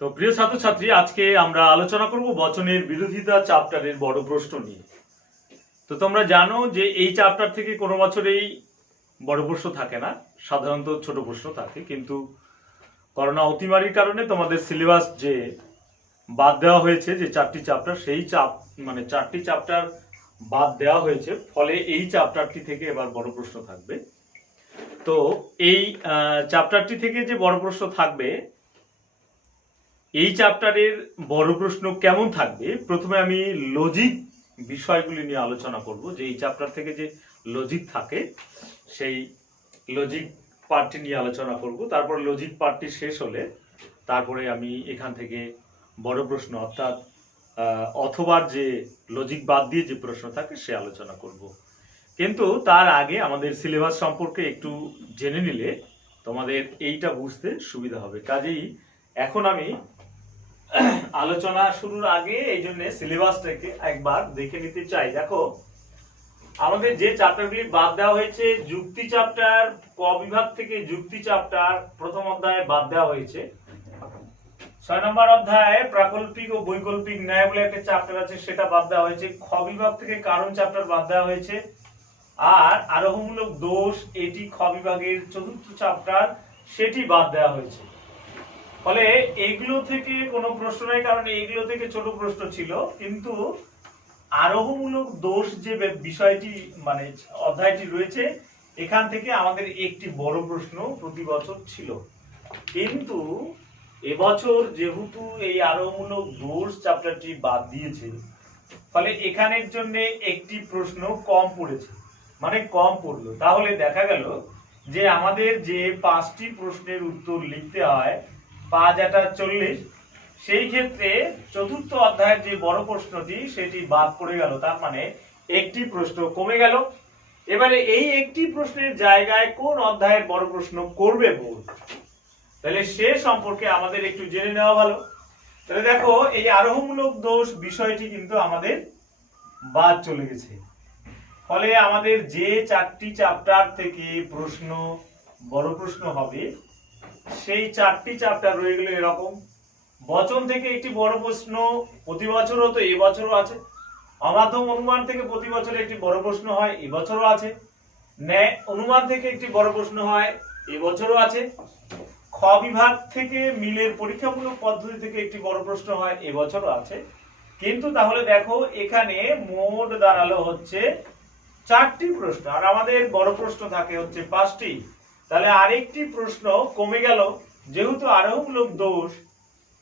তো প্রিয় ছাত্রছাত্রী, আজকে আমরা আলোচনা করব বচনের বিরোধিতা চ্যাপ্টারের বড় প্রশ্ন নিয়ে। তো তোমরা জানো যে এই চ্যাপ্টার থেকে কোনো বছরেই বড় প্রশ্ন থাকে না, সাধারণত ছোট প্রশ্ন থাকে। কিন্তু করোনা অতিমারির কারণে তোমাদের সিলেবাস যে বাদ দেওয়া হয়েছে, যে চারটি চ্যাপ্টার, সেই চারটি চ্যাপ্টার বাদ দেওয়া হয়েছে, ফলে এই চ্যাপ্টারটি থেকে এবার বড় প্রশ্ন থাকবে। তো এই চ্যাপ্টারটি থেকে যে বড় প্রশ্ন থাকবে, এই চ্যাপ্টারের বড় প্রশ্ন কেমন থাকবে, প্রথমে আমি লজিক বিষয়গুলি নিয়ে আলোচনা করব। যে এই চ্যাপ্টার থেকে যে লজিক থাকে, সেই লজিক পার্টটি নিয়ে আলোচনা করব। তারপর লজিক পার্টটি শেষ হলে তারপরে আমি এখান থেকে বড় প্রশ্ন অর্থাৎ অথবা যে লজিক বাদ দিয়ে যে প্রশ্ন থাকে সে আলোচনা করব। কিন্তু তার আগে আমাদের সিলেবাস সম্পর্কে একটু জেনে নিলে তোমাদের এইটা বুঝতে সুবিধা হবে। কাজেই এখন আমি আলোচনা শুরুর আগে এই জন্য সিলেবাসটাকে একবার দেখে নিতে চাই। দেখো, আমাদের যে চ্যাপ্টারগুলি বাদ দেওয়া হয়েছে, যুক্তি চ্যাপ্টার, ক বিভাগ থেকে যুক্তি চ্যাপ্টার প্রথম অধ্যায়ে বাদ দেওয়া হয়েছে। 6 নম্বর অধ্যায়ে প্রাকল্পিক ও বৈকল্পিক ন্যায় বলে একটা চ্যাপ্টার আছে, সেটা বাদ দেওয়া হয়েছে। খ বিভাগ থেকে কারণ চ্যাপ্টার বাদ দেওয়া হয়েছে। আর আরোহমূলক দোষ, এটি খ বিভাগের চতুর্থ চ্যাপ্টার, সেটি বাদ দেওয়া হয়েছে। ফলে এইগুলো থেকে কোনো প্রশ্ন নাই, কারণ এইগুলো থেকে ছোট প্রশ্ন ছিল। কিন্তু আরোহমূলক দোষ যে বিষয়টি অধ্যায়টি রয়েছে, এখান থেকে আমাদের একটি বড় প্রশ্ন প্রতি বছর ছিল। কিন্তু এবছর যেহেতু এই আরোহমূলক দোষ চ্যাপ্টারটি বাদ দিয়েছে, ফলে এখানের জন্য একটি প্রশ্ন কম পড়েছে, কম পড়লো। তাহলে দেখা গেল যে আমাদের যে 5টি প্রশ্নের উত্তর লিখতে হয় 5×8 = 40, সেই ক্ষেত্রে চতুর্থ অধ্যায়ের যে বড় প্রশ্নটি সেটি বাদ পড়ে গেল। তার মানে একটি প্রশ্ন কমে গেল। এবারে এই একটি প্রশ্নের জায়গায় কোন অধ্যায়ের বড় প্রশ্ন করবে বোর্ড, তাহলে সে সম্পর্কে আমাদের একটু জেনে নেওয়া ভালো। তাহলে দেখো, এই আরোহমূলক দোষ বিষয়টি কিন্তু আমাদের বাদ চলে গেছে। ফলে আমাদের যে 4টি চ্যাপ্টার থেকে প্রশ্ন বড় প্রশ্ন হবে, সেই 4টি চ্যাপ্টার রয়ে গেল এরকম। বচন থেকে একটি বড় প্রশ্ন প্রতি বছরও, তো এবছরও আছে। অমাধ্যম অনুমান থেকে প্রতি বছর একটি বড় প্রশ্ন হয়, এবছরও আছে। ন্যায় অনুমান থেকে একটি বড় প্রশ্ন হয়, এবছরও আছে। খ বিভাগ থেকে মিলের পরীক্ষামূলক পদ্ধতি থেকে একটি বড় প্রশ্ন হয়, এবছরও আছে। কিন্তু তাহলে দেখো, এখানে মোট দাঁড়ালো হচ্ছে 4টি প্রশ্ন, আর আমাদের বড় প্রশ্ন থাকে হচ্ছে 5টি। তাহলে আরেকটি প্রশ্ন কমে গেল, যেহেতু আরোহমূলক দোষ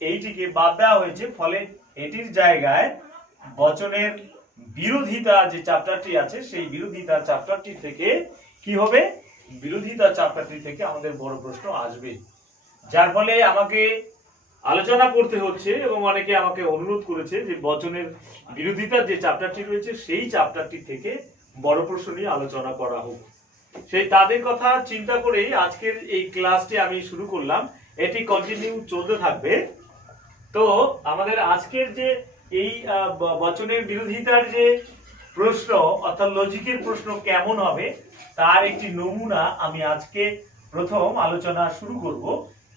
এইটিকে বাদ দেওয়া হয়েছে। ফলে এটির জায়গায় বচনের বিরোধিতা যে চ্যাপ্টারটি আছে, সেই বিরোধিতা চ্যাপ্টারটি থেকে কি হবে, বিরোধিতা চ্যাপ্টারটি থেকে আমাদের বড় প্রশ্ন আসবে। যার ফলে আমাকে আলোচনা করতে হচ্ছে, এবং অনেকে আমাকে অনুরোধ করেছে যে বচনের বিরোধিতা যে চ্যাপ্টারটি রয়েছে সেই চ্যাপ্টারটি থেকে বড় প্রশ্ন নিয়ে আলোচনা করা হোক। সেই তাদের কথা চিন্তা করেই আজকের এই ক্লাসটি আমি শুরু করলাম। এটি কন্টিনিউ চলতে থাকবে। তো আমাদের আজকের যে এই বচনের বিরোধিতার যে প্রশ্ন অর্থাৎ লজিকের প্রশ্ন কেমন হবে, তার একটি নমুনা আমি আজকে প্রথম আলোচনা শুরু করব।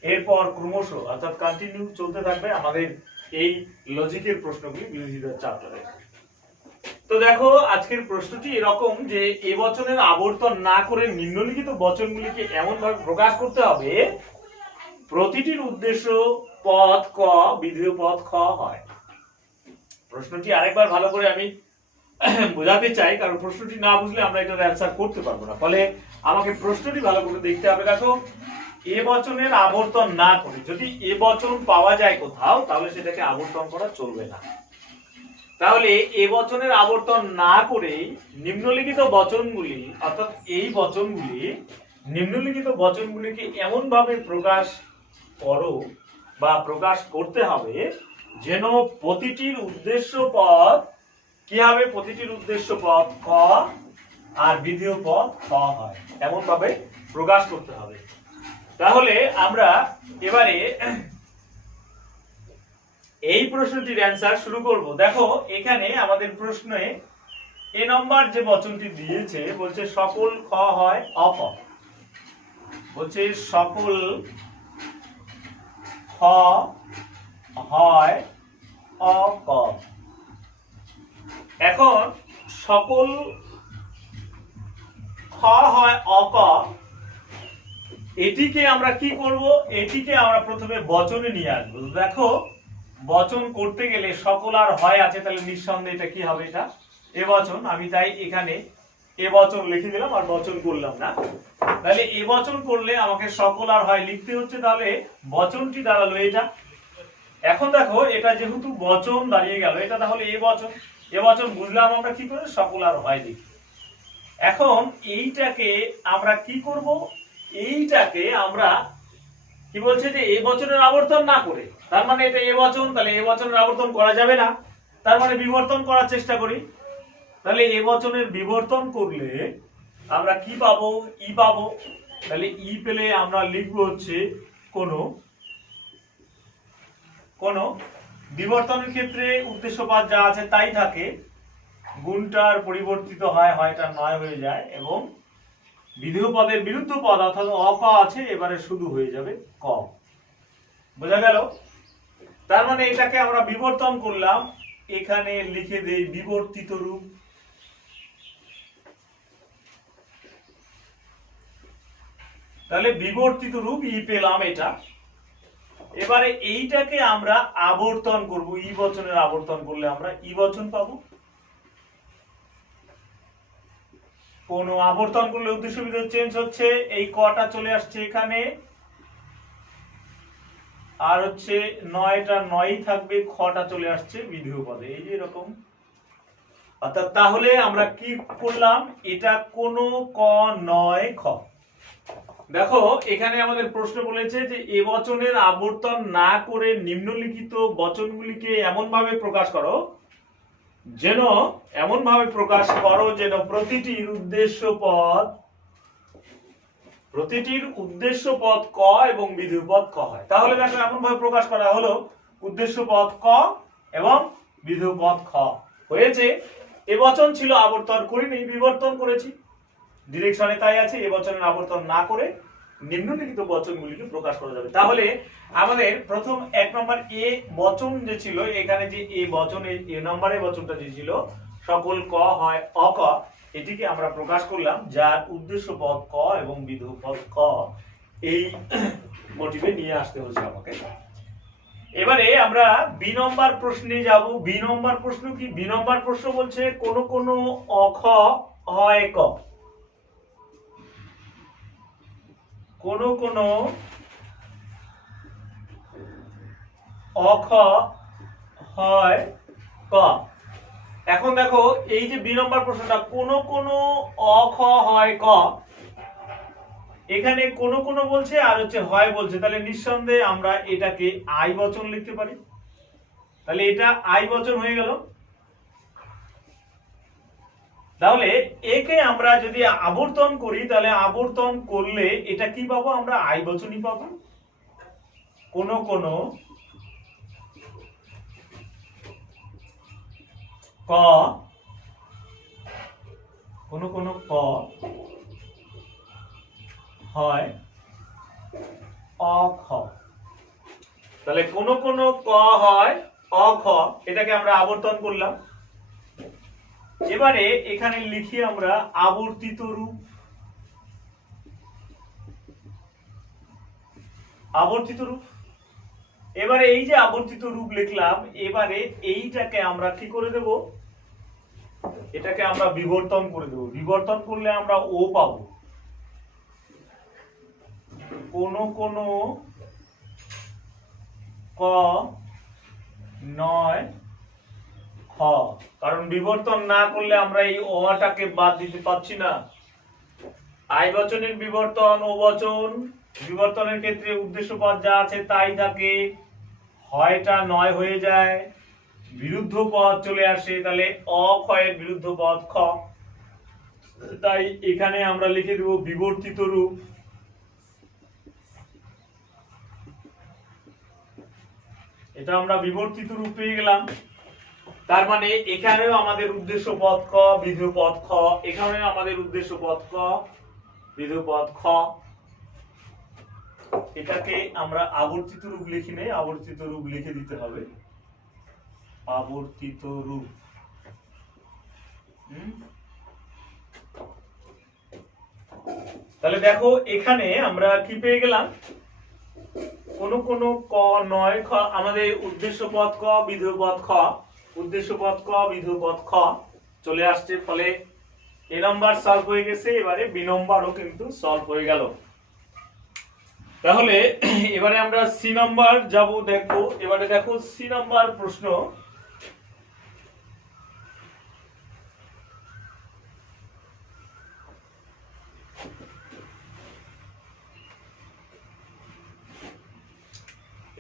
এরপর ক্রমশ অর্থাৎ কন্টিনিউ চলতে থাকবে আমাদের এই লজিকের প্রশ্নগুলি বিরোধিতার চ্যাপ্টারে। তো দেখো, আজকের প্রশ্নটি এরকম যে এবচনের আবর্তন না করে নিম্নলিখিত বচনগুলিকে এমন ভাবে প্রকাশ করতে হবে প্রতিটির উদ্দেশ্য পদ ক, বিধেয় পদ খ হয়। প্রশ্নটি আরেকবার ভালো করে আমি বোঝাতে চাই, কারণ প্রশ্নটি না বুঝলে আমরা এটার অ্যান্সার করতে পারবো না। ফলে আমাকে প্রশ্নটি ভালো করে দেখতে হবে। দেখো, এ বচনের আবর্তন না করে, যদি এ বচন পাওয়া যায় কোথাও, তাহলে সেটাকে আবর্তন করা চলবে না। তাহলে এ বচনের আবর্তন না করে নিম্নলিখিত বচনগুলি অর্থাৎ এই বচনগুলি নিম্নলিখিত বচনগুলিকে এমন ভাবে প্রকাশ করো বা প্রকাশ করতে হবে যেন প্রতিটির উদ্দেশ্য পদ কি হবে, প্রতিটির উদ্দেশ্য পদ খ আর বিধেয় পদ খ হয়, এমন ভাবে প্রকাশ করতে হবে। তাহলে আমরা এবারে এই প্রশ্নটির অ্যান্সার শুরু করব। দেখো, এখানে আমাদের প্রশ্নে এ নম্বর যে বচনটি দিয়েছে, বলছে সকল খ হয় অপ, বলছে সকল খ হয় অক। এখন সকল খ হয় অক, এটিকে আমরা কি করব, এটিকে আমরা প্রথমে বচনে নিয়ে আসবো। দেখো বচন করতে গেলে সকল আর হয় আছে, তাহলে নিঃসন্দেহে এটা কি হবে, এটা এ বচন। আমি তাই এখানে এ বচন লিখে দিলাম আর বচন করলাম না। তাহলে এ বচন করলে আমাকে সকল আর হয় লিখতে হচ্ছে, তাহলে বচনটি দাঁড়ালো এটা। এখন দেখো এটা যেহেতু বচন দাঁড়িয়ে গেল, এটা তাহলে এ বচন। এ বচন বুঝলাম আমরা কি করে, সকল আর হয় লিখি। এখন এইটাকে আমরা কি করব, এইটাকে আমরা কি বলছে যে এ বচনের আবর্তন না করে, তার মানে এটা এ বচন, তাহলে এ বচনের আবর্তন করা যাবে না, তার মানে বিবর্তন করার চেষ্টা করি। তাহলে এ বচনের বিবর্তন করলে আমরা কি পাবো, ই পাবো। তাহলে ই পেলে আমরা লিখবো হচ্ছে কোন বিবর্তনের ক্ষেত্রে উদ্দেশ্যপদ যা আছে তাই থাকে, গুণটার পরিবর্তিত হয়, হয়টা নয় হয়ে যায়, এবং বিধেয় পদের বিরুদ্ধ পদ অর্থাৎ অক আছে, এবারে শুধু হয়ে যাবে ক। বোঝা গেল? তার মানে এটাকে আমরা বিবর্তন করলাম, এখানে লিখে দেই বিবর্তিত রূপ। তাহলে বিবর্তিত রূপ ই পেলাম এটা। এবারে এইটাকে আমরা আবর্তন করব, ই বচনের আবর্তন করলে আমরা ই বচন পাবো। কোন আবর্তন করলে উদ্দেশ্য বিধেয় চেঞ্জ হচ্ছে, এই কটা চলে আসছে এখানে, আর হচ্ছে নয়টা নয়ই থাকবে, খটা চলে আসছে বিধেয় পদে, এই যে এরকম। অর্থাৎ তাহলে আমরা কি করলাম, এটা কোন ক নয় খ। দেখো এখানে আমাদের প্রশ্ন বলেছে যে এ বচনের আবর্তন না করে নিম্নলিখিত বচনগুলিকে এমন ভাবে প্রকাশ করো যেন প্রতিটির উদ্দেশ্য পদ ক এবং বিধেয় পদ ক হয়। তাহলে দেখো এমন ভাবে প্রকাশ করা হলো, উদ্দেশ্য পদ ক এবং বিধেয় পদ খ হয়েছে। এ বচন ছিল আবর্তন করিনি, বিবর্তন করেছি, ডিরেকশনে তাই আছে। এ বচনের আবর্তন না করে নিম্নলিখিত বচনগুলিকে প্রকাশ করা যাবে। তাহলে আমাদের প্রথম 1 নম্বর এ বচন যে ছিল, এখানে যে এ বচনে এ নম্বরে বচনটা যে ছিল সকল ক হয় অক, এটিকে আমরা প্রকাশ করলাম, যার উদ্দেশ্য পদ ক এবং বিধেয় পদ ক এই মোটিভে নিয়ে আসতে হচ্ছে আমাকে। এবারে আমরা বি নম্বর প্রশ্নে যাব। বি নম্বর প্রশ্ন কি, বি নম্বর প্রশ্ন বলছে কোন অখ হয় ক। কোন অখ হয় ক। এখন দেখো এই যে বি নম্বর প্রশ্নটা, কোন অখ হয় ক, এখানে কোন বলছে আর হচ্ছে হয় বলছে, তাহলে নিঃসন্দেহে আমরা এটাকে আই বচন লিখতে পারি। তাহলে এটা আই বচন হয়ে গেল। তাহলে একে আমরা যদি আবর্তন করি, তাহলে আবর্তন করলে এটা কি পাবো, আমরা আই বচনই পাবো। কোন ক হয় অখ। তাহলে কোন ক হয় অখ, এটাকে আমরা আবর্তন করলাম। এবারে এখানে লিখি আমরা আবর্তিত রূপ। এবারে এই যে আবর্তিত রূপ লিখলাম, এবারে এইটাকে আমরা কি করে দেব, এটাকে আমরা বিবর্তন করে দেব। বিবর্তন করলে আমরা ও পাবো। কোন ক নয় খ, কারণ বিবর্তন না করলে আমরা এই অটাকে বাদ দিতে পারছি না। আই বচনের বিবর্তন ও বচন, বিবর্তনের ক্ষেত্রে উদ্দেশ্য পদ যা আছে তাই থাকে, হয়টা নয় হয়ে যায়, বিরুদ্ধ পদ চলে আসে, তাহলে অক্ষয়ের বিরুদ্ধ পদ খ। তাই এখানে আমরা লিখে দেব বিবর্তিত রূপ। এটা আমরা বিবর্তিত রূপ পেয়ে গেলাম। তার মানে এখানেও আমাদের উদ্দেশ্য পদ ক, বিধেয় পদ খ, এখানেও আমাদের উদ্দেশ্য পদ ক, বিধেয় পদ খ। এটাকে আমরা আবর্তিত রূপ লিখি নেই, আবর্তিত রূপ লিখে দিতে হবে, আবর্তিত রূপ। তাহলে দেখো এখানে আমরা কি পেয়ে গেলাম, কোন কোন ক নয় খ, আমাদের উদ্দেশ্য পদ ক বিধেয় পদ খ, উদ্দেশ্য পদ ক বিধেয় পদ খ চলে আসছে, ফলে এ নাম্বার সলভ হয়ে গেছে। এবারে বি নাম্বারও কিন্তু সলভ হয়ে গেল। তাহলে এবারে আমরা সি নাম্বার যাব, দেখো এবারে দেখো সি নাম্বার প্রশ্ন।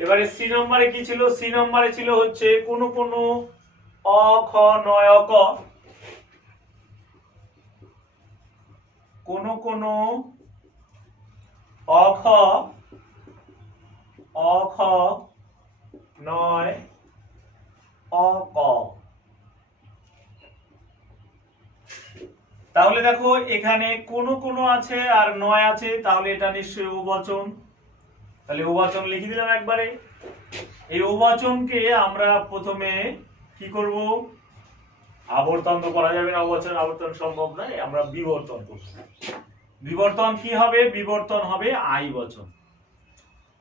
এবারে সি নম্বরে কি ছিল, সি নম্বরে ছিল হচ্ছে কোন কোন অ খ নয় অ ক, কোন কোন অ খ নয় অ ক। তাহলে দেখো এখানে কোন কোন আছে আর নয় আছে, তাহলে এটা নিশ্চয়ই বহুবচন, তাহলে বহুবচন লিখে দিলাম একবারে। এই বহুবচনকে আমরা প্রথমে কি করব, আবর্তন তো করা যাবে না, বহুবচনের আবর্তন সম্ভব নয়, আমরা বিবর্তন করব। বিবর্তন কি হবে, বিবর্তন হবে আই বচন।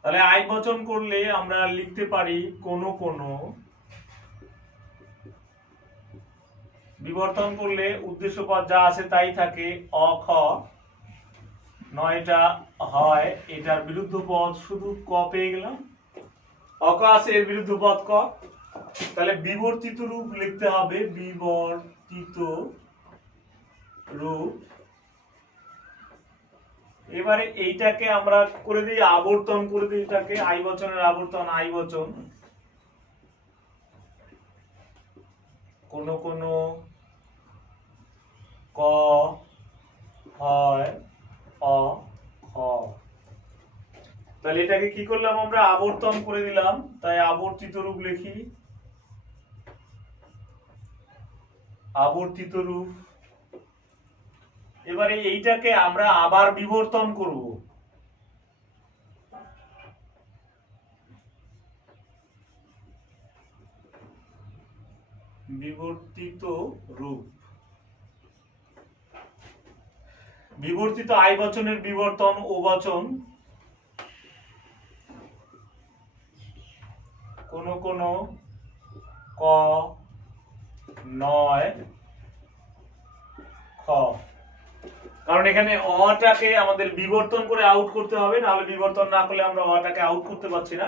তাহলে আই বচন করলে আমরা লিখতে পারি কোন কোন, বিবর্তন করলে উদ্দেশ্য পদ যা আছে তাই থাকে, অ খ নয়টা হয়, এটার বিরুদ্ধ পদ শুধু ক পেয়ে গেলাম, অ ক আছে এর বিরুদ্ধ পদ ক, তাহলে বিবর্তিত রূপ লিখতে হবে, বিবর্তিত রূপ। এবারে এইটাকে আমরা করে দিই আবর্তন করে দিই, এটাকে আই বচনের আবর্তন, আই বচন কোন কোন ক হয় অ খ। তাহলে এটাকে কি করলাম, আমরা আবর্তন করে দিলাম, তাই আবর্তিত রূপ লিখি, আবর্তিত রূপ। এবারে এইটাকে আমরা আবার বিবর্তন করব, বিবর্তিত রূপ। বিবর্তিত আই বচনের বিবর্তন ও বচন, কোন কোন ক নয় খ। কারণ এখানে অটাকে আমাদের বিবর্তন করে আউট করতে হবে, নাহলে বিবর্তন না করলে আমরা অটাকে আউট করতে পারছি না।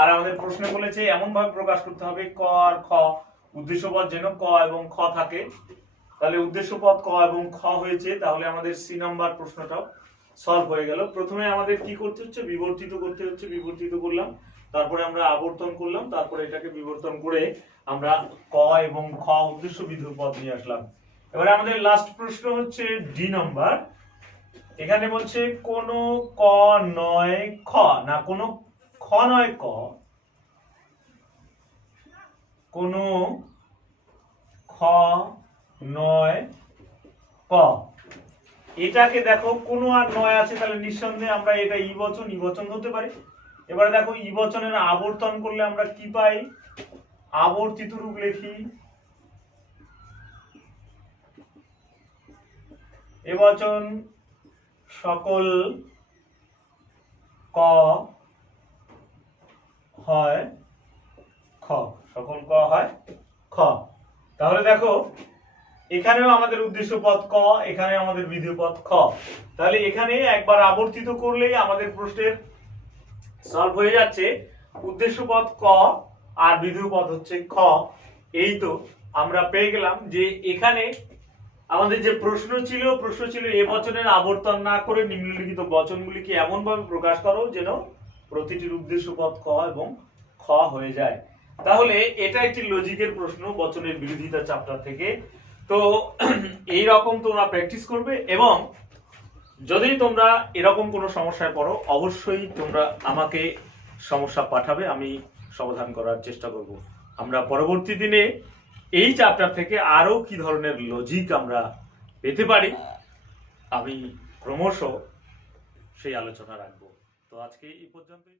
আর আমাদের প্রশ্ন বলেছে এমন ভাবে প্রকাশ করতে হবে ক আর খ, উদ্দেশ্য পদ যেন ক এবং খ থাকে। তাহলে উদ্দেশ্য পদ ক এবং খ হয়েছে, তাহলে আমাদের সি নাম্বার প্রশ্নটাও সলভ হয়ে গেল। প্রথমে আমাদের কি করতে হচ্ছে, বিবর্তিত করতে হচ্ছে, বিবর্তিত করলাম, তারপরে আমরা আবর্তন করলাম, তারপরে এটাকে বিবর্তন করে আমরা ক এবং খ উদ্দেশ্য বিধেয় পদ নিয়ে আসলাম। এবারে আমাদের লাস্ট প্রশ্ন হচ্ছে ডি নাম্বার। এখানে বলছে কোন ক নয় খ, না কোন খ নয় ক, কোন খ নয় ক। এটাকে দেখো কোন আর নয় আছে, তাহলে নিঃসন্দেহে আমরা এটা ই বচন, ই বচন হতে পারে। এবারে দেখো ই বচনের আবর্তন করলে আমরা কি পাই, আবর্তিত রূপ লিখি, এ বচন সকল ক হয় খ, সকল ক হয় খ। তাহলে দেখো এখানেও আমাদের উদ্দেশ্য পদ ক, এখানে আমাদের বিধেয় পদ খ। তাহলে এখানে একবার আবর্তিত করলেই আমাদের প্রশ্নের সলভ হয়ে যাচ্ছে, উদ্দেশ্য পদ ক আর বিধেয় পদ হচ্ছে খ। এই তো আমরা পেয়ে গেলাম যে এখানে আমাদের যে প্রশ্ন ছিল এ বচনের আবর্তন না করে নিম্নলিখিত বচনগুলিকে এমন ভাবে প্রকাশ করো যেন প্রতিটির উদ্দেশ্য পদ ক এবং খ হয়ে যায়। তাহলে এটা একটি লজিকের প্রশ্ন বচনের বিরোধিতা চ্যাপ্টার থেকে। তো এই রকম তোমরা প্র্যাকটিস করবে, এবং যদি তোমরা এরকম কোনো সমস্যায় পড়ো অবশ্যই তোমরা আমাকে সমস্যা পাঠাবে, আমি সমাধান করার চেষ্টা করব। আমরা পরবর্তী দিনে এই চ্যাপ্টার থেকে আরো কি ধরনের লজিক আমরা পেতে পারি আমি ক্রমশ সেই আলোচনা রাখবো। তো আজকে এই পর্যন্তই।